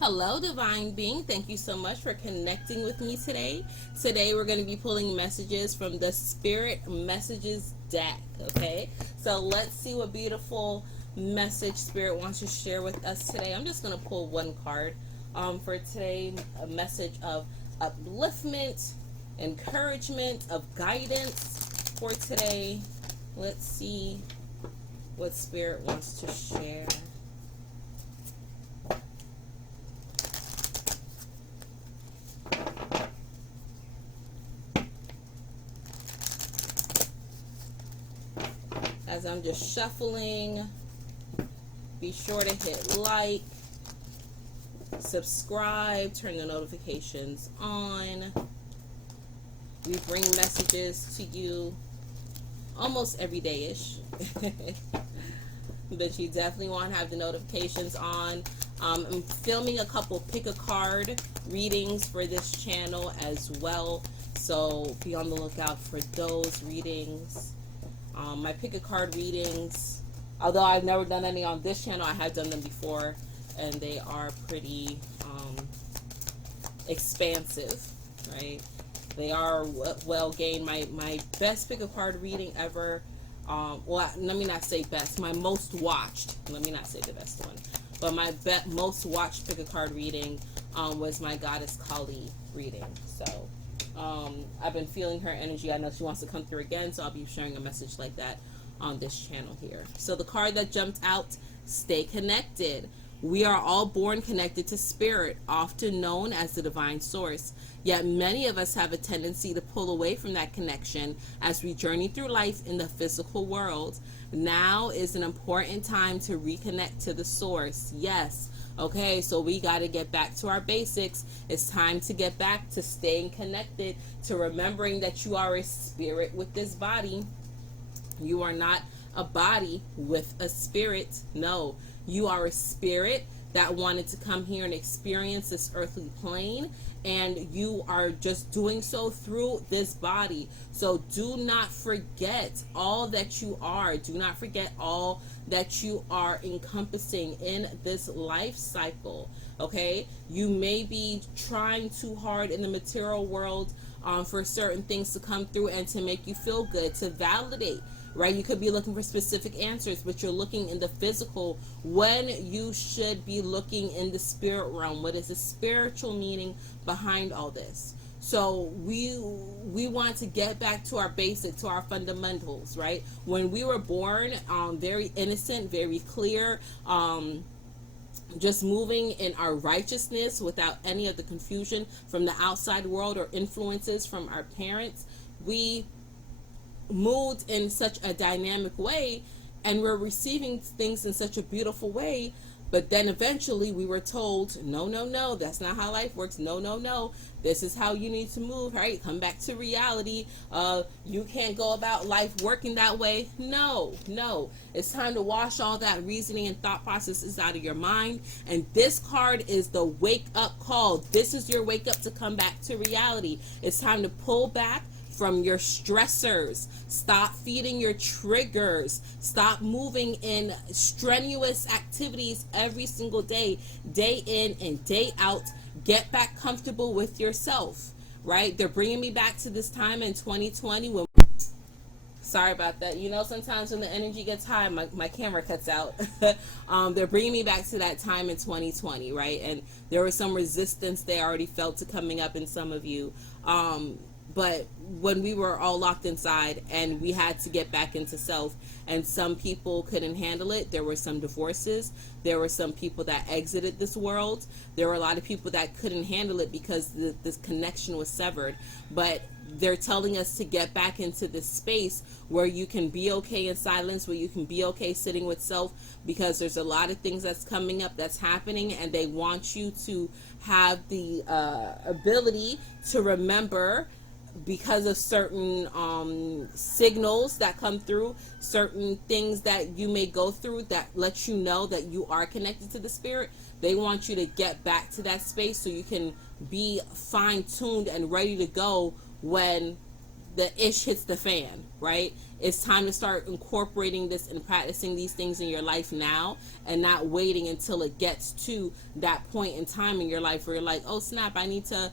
Hello, Divine Being. Thank you so much for connecting with me today. Today, we're going to be pulling messages from the Spirit Messages deck. Okay, so let's see what beautiful message Spirit wants to share with us today. I'm just going to pull one card for today, a message of upliftment, encouragement, of guidance for today. Let's see what Spirit wants to share. As I'm just shuffling, be sure to hit like, subscribe, turn the notifications on. We bring messages to you almost every day-ish. But you definitely want to have the notifications on. I'm filming a couple pick a card readings for this channel as well, so be on the lookout for those readings. My pick a card readings, although I've never done any on this channel, I have done them before, and they are pretty expansive, right? They are well gained. My best pick a card reading ever, well, let me not say best, my most watched, let me not say the best one, but my most watched pick a card reading was my Goddess Kali reading. So I've been feeling her energy. I know she wants to come through again, so I'll be sharing a message like that on this channel here. So the card that jumped out, stay connected. We are all born connected to spirit, often known as the divine source. Yet many of us have a tendency to pull away from that connection as we journey through life in the physical world. Now is an important time to reconnect to the source. Yes. Okay, so we got to get back to our basics. It's time to get back to staying connected, to remembering that you are a spirit with this body. You are not a body with a spirit. No, you are a spirit that wanted to come here and experience this earthly plane, and you are just doing so through this body. So do not forget all that you are. Do not forget all that you are encompassing in this life cycle. Okay, you may be trying too hard in the material world for certain things to come through and to make you feel good, to validate, right? You could be looking for specific answers, but you're looking in the physical when you should be looking in the spirit realm. What is the spiritual meaning behind all this? So we want to get back to our basic, to our fundamentals, right? When we were born, very innocent, very clear, just moving in our righteousness without any of the confusion from the outside world or influences from our parents. We moved in such a dynamic way, and we're receiving things in such a beautiful way. But then eventually we were told, no, no, no, that's not how life works. No, no, no, this is how you need to move, right? Come back to reality. You can't go about life working that way. No, no, it's time to wash all that reasoning and thought processes out of your mind. And this card is the wake up call. This is your wake up to come back to reality. It's time to pull back from your stressors. Stop feeding your triggers. Stop moving in strenuous activities every single day, day in and day out. Get back comfortable with yourself, right? They're bringing me back to this time in 2020 when, sorry about that. You know, sometimes when the energy gets high, my camera cuts out. They're bringing me back to that time in 2020, right? And there was some resistance they already felt to coming up in some of you. But when we were all locked inside and we had to get back into self, and some people couldn't handle it, there were some divorces, there were some people that exited this world, there were a lot of people that couldn't handle it because this connection was severed. But they're telling us to get back into this space where you can be okay in silence, where you can be okay sitting with self, because there's a lot of things that's coming up, that's happening, and they want you to have the ability to remember, because of certain signals that come through, certain things that you may go through that let you know that you are connected to the spirit. They want you to get back to that space so you can be fine-tuned and ready to go when the ish hits the fan, right? It's time to start incorporating this and practicing these things in your life now, and not waiting until it gets to that point in time in your life where you're like, oh snap, I need to,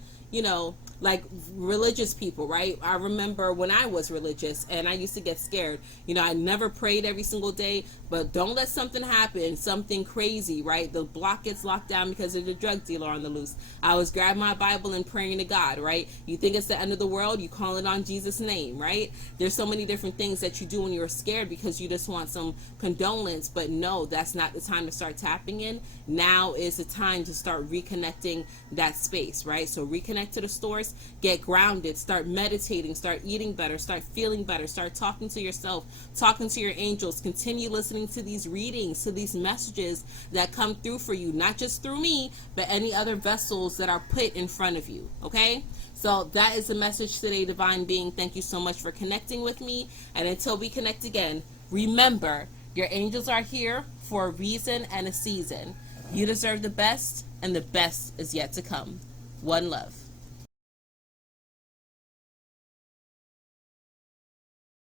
like religious people, right? I remember when I was religious and I used to get scared. I never prayed every single day, but don't let something happen, something crazy, right? The block gets locked down because of the drug dealer on the loose. I was grabbing my Bible and praying to God, right? You think it's the end of the world, you call it on Jesus' name, right? There's so many different things that you do when you're scared because you just want some condolence, but no, that's not the time to start tapping in. Now is the time to start reconnecting that space, right? So reconnect to the source, get grounded, start meditating, start eating better, start feeling better, start talking to yourself, talking to your angels, continue listening to these readings, to these messages that come through for you, not just through me, but any other vessels that are put in front of you, okay? So that is the message today, Divine Being. Thank you so much for connecting with me, and until we connect again, remember, your angels are here for a reason and a season. You deserve the best, and the best is yet to come. One love.